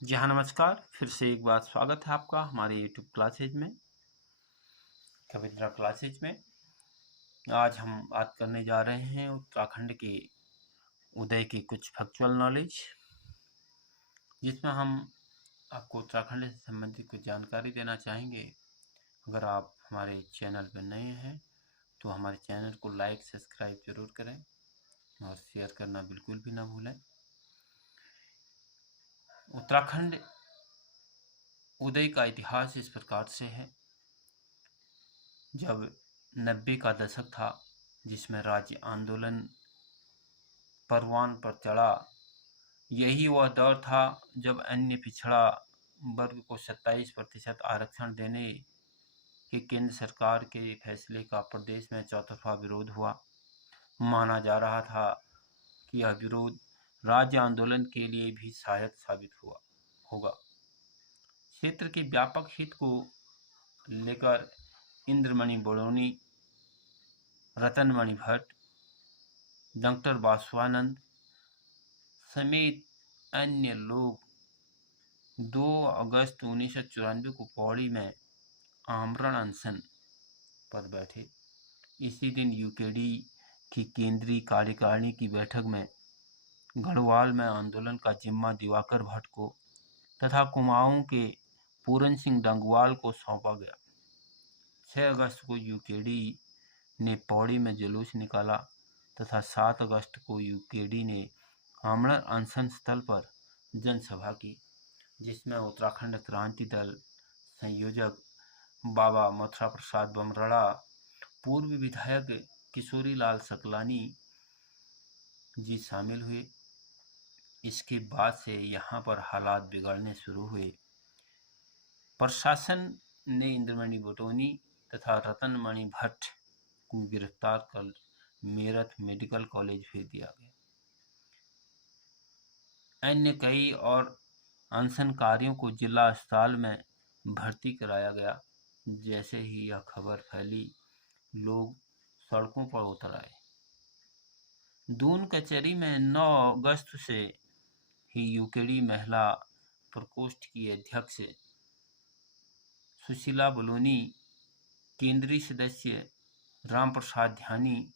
जी हाँ, नमस्कार। फिर से एक बार स्वागत है आपका हमारे यूट्यूब क्लासेज में, कविंद्रा क्लासेज में। आज हम बात करने जा रहे हैं उत्तराखंड के उदय की कुछ फैक्चुअल नॉलेज, जिसमें हम आपको उत्तराखंड से संबंधित कुछ जानकारी देना चाहेंगे। अगर आप हमारे चैनल पर नए हैं तो हमारे चैनल को लाइक सब्सक्राइब जरूर करें और शेयर करना बिल्कुल भी ना भूलें। उत्तराखंड उदय का इतिहास इस प्रकार से है। जब 90 का दशक था, जिसमें राज्य आंदोलन परवान पर चढ़ा, यही वह दौर था जब अन्य पिछड़ा वर्ग को 27% आरक्षण देने के केंद्र सरकार के फैसले का प्रदेश में चौतरफा विरोध हुआ। माना जा रहा था कि यह विरोध राज्य आंदोलन के लिए भी सहायक साबित होगा। क्षेत्र के व्यापक हित को लेकर इंद्रमणि बडोनी, रतनमणि भट्ट, डॉक्टर वासवानंद समेत अन्य लोग 2 अगस्त 1994 को पौड़ी में आमरण अनशन पर बैठे। इसी दिन यूकेडी की केंद्रीय कार्यकारिणी की बैठक में गढ़वाल में आंदोलन का जिम्मा दिवाकर भट्ट को तथा कुमाऊं के पूरन सिंह डंगवाल को सौंपा गया। 6 अगस्त को यूकेडी ने पौड़ी में जुलूस निकाला तथा 7 अगस्त को यूकेडी ने आमरण अनशन स्थल पर जनसभा की, जिसमें उत्तराखंड क्रांति दल संयोजक बाबा मथुरा प्रसाद बमरड़ा, पूर्व विधायक किशोरी लाल सकलानी जी शामिल हुए। इसके बाद से यहाँ पर हालात बिगड़ने शुरू हुए। प्रशासन ने इंद्रमणि बडोनी तथा रतनमणि भट्ट को गिरफ्तार कर मेरठ मेडिकल कॉलेज भेज दिया गया। अन्य कई और अनशनकारियों को जिला अस्पताल में भर्ती कराया गया। जैसे ही यह खबर फैली, लोग सड़कों पर उतर आए। दून कचहरी में 9 अगस्त से ही यूकेडी महिला प्रकोष्ठ की अध्यक्ष सुशीला बलूनी, केंद्रीय सदस्य राम प्रसाद ध्यानी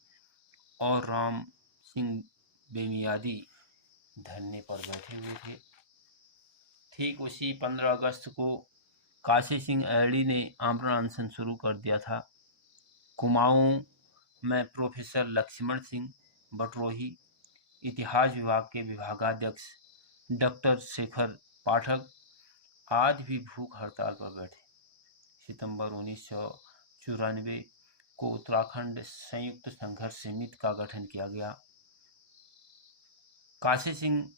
और राम सिंह बेमियादी धरने पर बैठे हुए थे। ठीक उसी 15 अगस्त को काशी सिंह ऐडी ने आमरण अनशन शुरू कर दिया था। कुमाऊं में प्रोफेसर लक्ष्मण सिंह बटरोही, इतिहास विभाग के विभागाध्यक्ष डॉक्टर शेखर पाठक आज भी भूख हड़ताल पर बैठे। सितंबर 1994 को उत्तराखंड संयुक्त संघर्ष समिति का गठन किया गया। काशी सिंह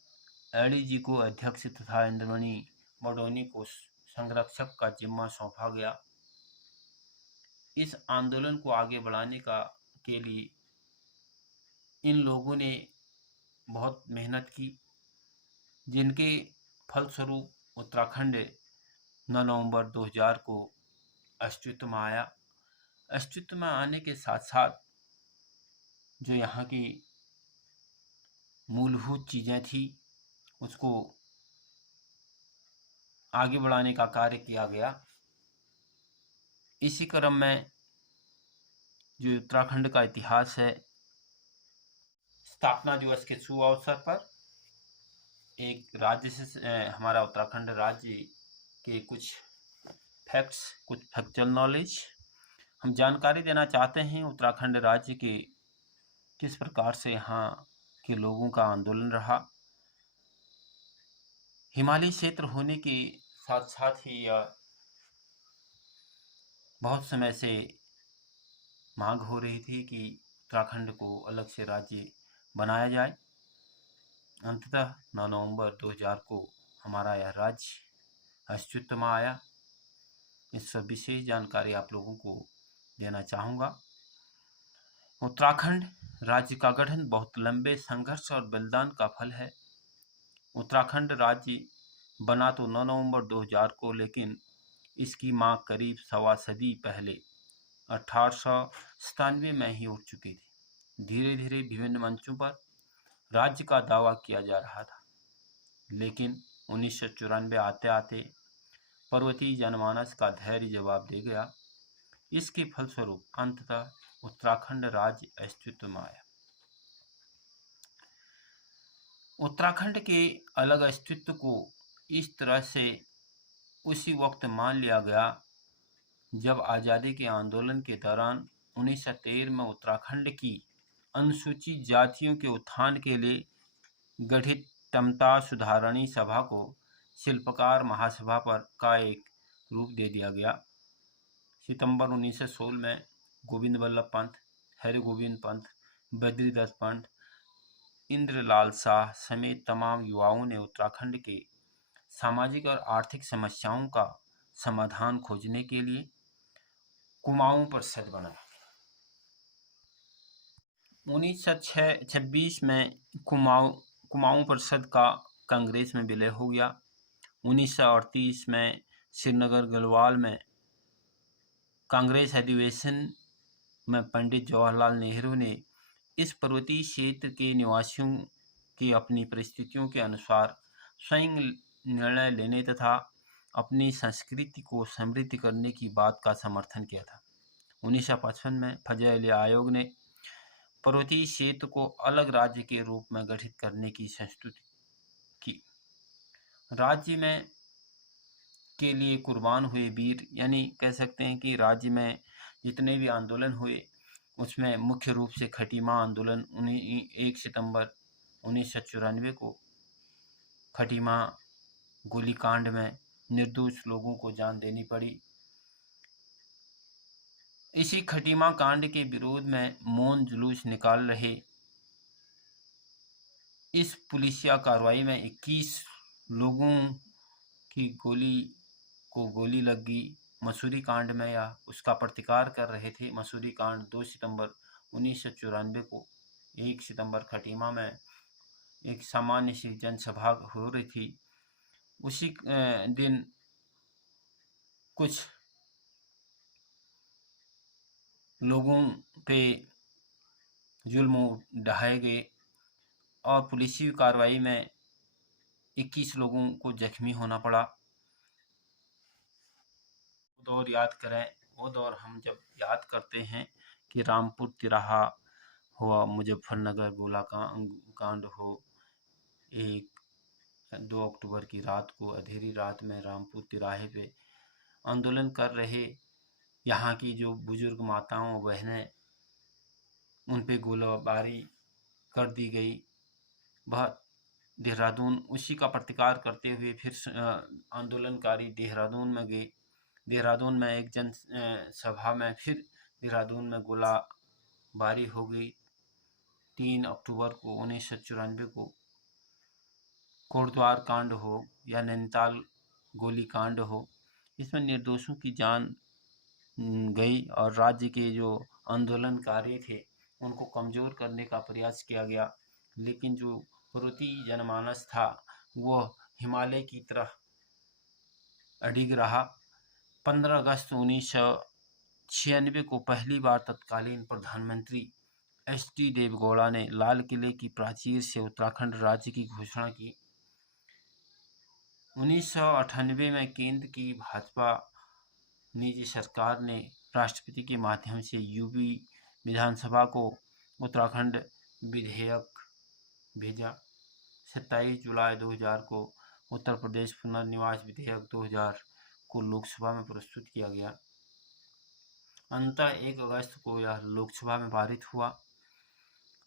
ऐडी जी को अध्यक्ष तथा इंद्रमणि बडोनी को संरक्षक का जिम्मा सौंपा गया। इस आंदोलन को आगे बढ़ाने के लिए इन लोगों ने बहुत मेहनत की, जिनके फलस्वरूप उत्तराखंड 9 नवंबर 2000 को अस्तित्व में आया। अस्तित्व में आने के साथ साथ जो यहाँ की मूलभूत चीज़ें थी, उसको आगे बढ़ाने का कार्य किया गया। इसी क्रम में जो उत्तराखंड का इतिहास है, स्थापना दिवस के शुभ अवसर पर एक राज्य से हमारा उत्तराखंड राज्य के कुछ फैक्ट्स, कुछ फैक्चुअल नॉलेज हम जानकारी देना चाहते हैं। उत्तराखंड राज्य के किस प्रकार से यहाँ के लोगों का आंदोलन रहा। हिमालय क्षेत्र होने के साथ साथ ही यह बहुत समय से मांग हो रही थी कि उत्तराखंड को अलग से राज्य बनाया जाए। अंततः 9 नवंबर 2000 को हमारा यह राज्य अस्तित्व में आया। इस सब विशेष जानकारी आप लोगों को देना चाहूँगा। उत्तराखंड राज्य का गठन बहुत लंबे संघर्ष और बलिदान का फल है। उत्तराखंड राज्य बना तो 9 नवंबर 2000 को, लेकिन इसकी मांग करीब सवा सदी पहले 1897 में ही उठ चुकी थी। धीरे धीरे विभिन्न मंचों पर राज्य का दावा किया जा रहा था, लेकिन 1994 आते आते पर्वतीय जनमानस का धैर्य जवाब दे गया। इसके फलस्वरूप अंततः उत्तराखंड राज्य अस्तित्व में आया। उत्तराखंड के अलग अस्तित्व को इस तरह से उसी वक्त मान लिया गया जब आज़ादी के आंदोलन के दौरान 1913 में उत्तराखंड की अनुसूचित जातियों के उत्थान के लिए गठित टमता सुधारणी सभा को शिल्पकार महासभा का एक रूप दे दिया गया। सितंबर 1916 में गोविंद वल्लभ पंत, हरिगोविंद पंत, बद्रीदत्त पंत, इंद्रलाल शाह समेत तमाम युवाओं ने उत्तराखंड के सामाजिक और आर्थिक समस्याओं का समाधान खोजने के लिए कुमाऊं परिषद बनाया। 1926 में कुमाऊं परिषद का कांग्रेस में विलय हो गया। 1938 में श्रीनगर गढ़वाल में कांग्रेस अधिवेशन में पंडित जवाहरलाल नेहरू ने इस पर्वतीय क्षेत्र के निवासियों की अपनी परिस्थितियों के अनुसार स्वयं निर्णय लेने तथा अपनी संस्कृति को समृद्ध करने की बात का समर्थन किया था। 1955 में फजल अली आयोग ने पर्वतीय क्षेत्र को अलग राज्य के रूप में गठित करने की संस्तुति की। राज्य में के लिए कुर्बान हुए वीर, यानी कह सकते हैं कि राज्य में जितने भी आंदोलन हुए उसमें मुख्य रूप से खटीमा आंदोलन 1 सितंबर 1994 को खटीमा गोलीकांड में निर्दोष लोगों को जान देनी पड़ी। इसी खटीमा कांड के विरोध में मौन जुलूस निकाल रहे इस पुलिसिया कार्रवाई में 21 लोगों की गोली लग गई। मसूरी कांड में या उसका प्रतिकार कर रहे थे। मसूरी कांड 2 सितंबर 1994 को 1 सितंबर खटीमा में एक सामान्य सी जनसभा हो रही थी। उसी दिन कुछ लोगों पे जुल्म ढाए गए और पुलिसी कार्रवाई में 21 लोगों को जख्मी होना पड़ा। दौर याद करें, वो दौर हम जब याद करते हैं कि रामपुर तिराहा हुआ, मुजफ्फरनगर गोलाकांड हो, 2 अक्टूबर की रात को अंधेरी रात में रामपुर तिराहे पे आंदोलन कर रहे यहाँ की जो बुजुर्ग माताओं बहनें, उन पे गोलीबारी कर दी गई। वह देहरादून उसी का प्रतिकार करते हुए फिर आंदोलनकारी देहरादून में गए। देहरादून में एक जन सभा में फिर देहरादून में गोलीबारी हो गई। 3 अक्टूबर को 1994 को कोटद्वार कांड हो या नैनीताल गोली कांड हो, इसमें निर्दोषों की जान गई और राज्य के जो आंदोलनकारी थे उनको कमज़ोर करने का प्रयास किया गया। लेकिन जो पर्वतीय जनमानस था वह हिमालय की तरह अडिग रहा। 15 अगस्त 1996 को पहली बार तत्कालीन प्रधानमंत्री एच.डी. देवेगौड़ा ने लाल किले की प्राचीर से उत्तराखंड राज्य की घोषणा की। 1998 में केंद्र की भाजपा निजी सरकार ने राष्ट्रपति के माध्यम से यूपी विधानसभा को उत्तराखंड विधेयक भेजा। 27 जुलाई 2000 को उत्तर प्रदेश पुनर्निवास विधेयक 2000 को लोकसभा में प्रस्तुत किया गया। अंततः 1 अगस्त को यह लोकसभा में पारित हुआ।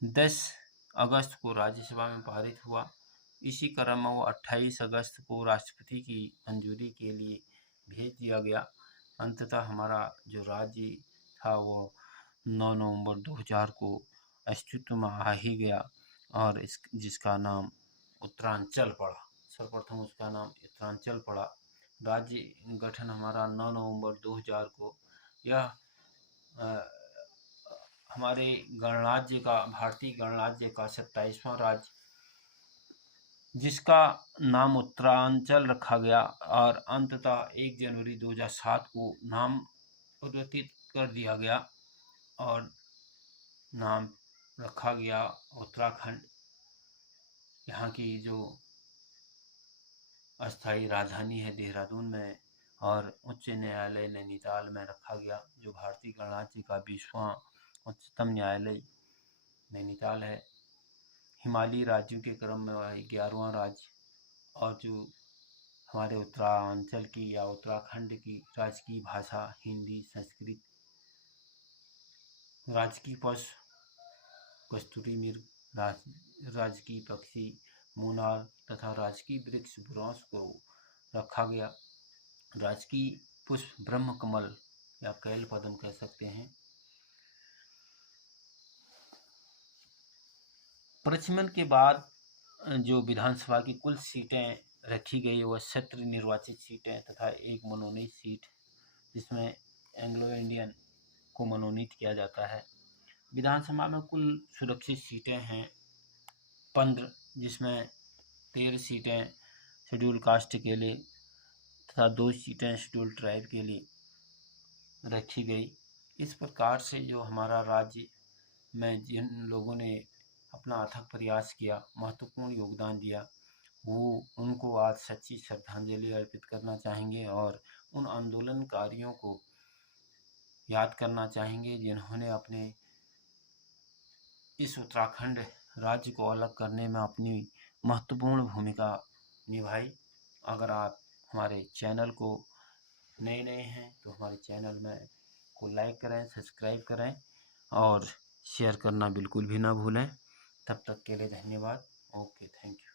10 अगस्त को राज्यसभा में पारित हुआ। इसी क्रम में वो 28 अगस्त को राष्ट्रपति की मंजूरी के लिए भेज दिया गया। अंततः हमारा जो राज्य था वो 9 नवंबर 2000 को अस्तित्व में आ ही गया और जिसका नाम उत्तरांचल पड़ा। सर्वप्रथम उसका नाम उत्तरांचल पड़ा। राज्य गठन हमारा 9 नवंबर 2000 को। यह हमारे गणराज्य का, भारतीय गणराज्य का 27वां राज्य, जिसका नाम उत्तरांचल रखा गया और अंततः 1 जनवरी 2007 को नाम परिवर्तित कर दिया गया और नाम रखा गया उत्तराखंड। यहाँ की जो अस्थायी राजधानी है देहरादून में, और उच्च न्यायालय नैनीताल में रखा गया, जो भारतीय गणराज्य का 20वां उच्चतम न्यायालय नैनीताल है। हिमालयी राज्यों के क्रम में वह 11वां राज्य, और जो हमारे उत्तरांचल की या उत्तराखंड की राजकीय भाषा हिंदी, संस्कृत, राजकीय पशु कस्तूरी मृग, राजकीय पक्षी मोनाल तथा राजकीय वृक्ष बुरांश को रखा गया। राजकीय पुष्प ब्रह्म कमल या कैल पद्म कह सकते हैं। परिचमन के बाद जो विधानसभा की कुल सीटें रखी गई वह 17 निर्वाचित सीटें तथा एक मनोनीत सीट, जिसमें एंग्लो इंडियन को मनोनीत किया जाता है। विधानसभा में कुल सुरक्षित सीटें हैं 15, जिसमें 13 सीटें शेड्यूल कास्ट के लिए तथा 2 सीटें शेड्यूल ट्राइब के लिए रखी गई। इस प्रकार से जो हमारा राज्य में जिन लोगों ने अपना अथक प्रयास किया, महत्वपूर्ण योगदान दिया, वो उनको आज सच्ची श्रद्धांजलि अर्पित करना चाहेंगे और उन आंदोलनकारियों को याद करना चाहेंगे जिन्होंने अपने इस उत्तराखंड राज्य को अलग करने में अपनी महत्वपूर्ण भूमिका निभाई। अगर आप हमारे चैनल को नए हैं तो हमारे चैनल में को लाइक करें, सब्सक्राइब करें और शेयर करना बिल्कुल भी ना भूलें। तब तक के लिए धन्यवाद। Okay, thank you.